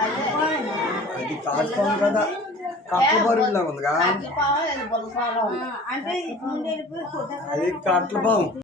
అది కాస్తాం కదా కప్పు బరువు ఇలా ఉందిగా అది కట్ల పాము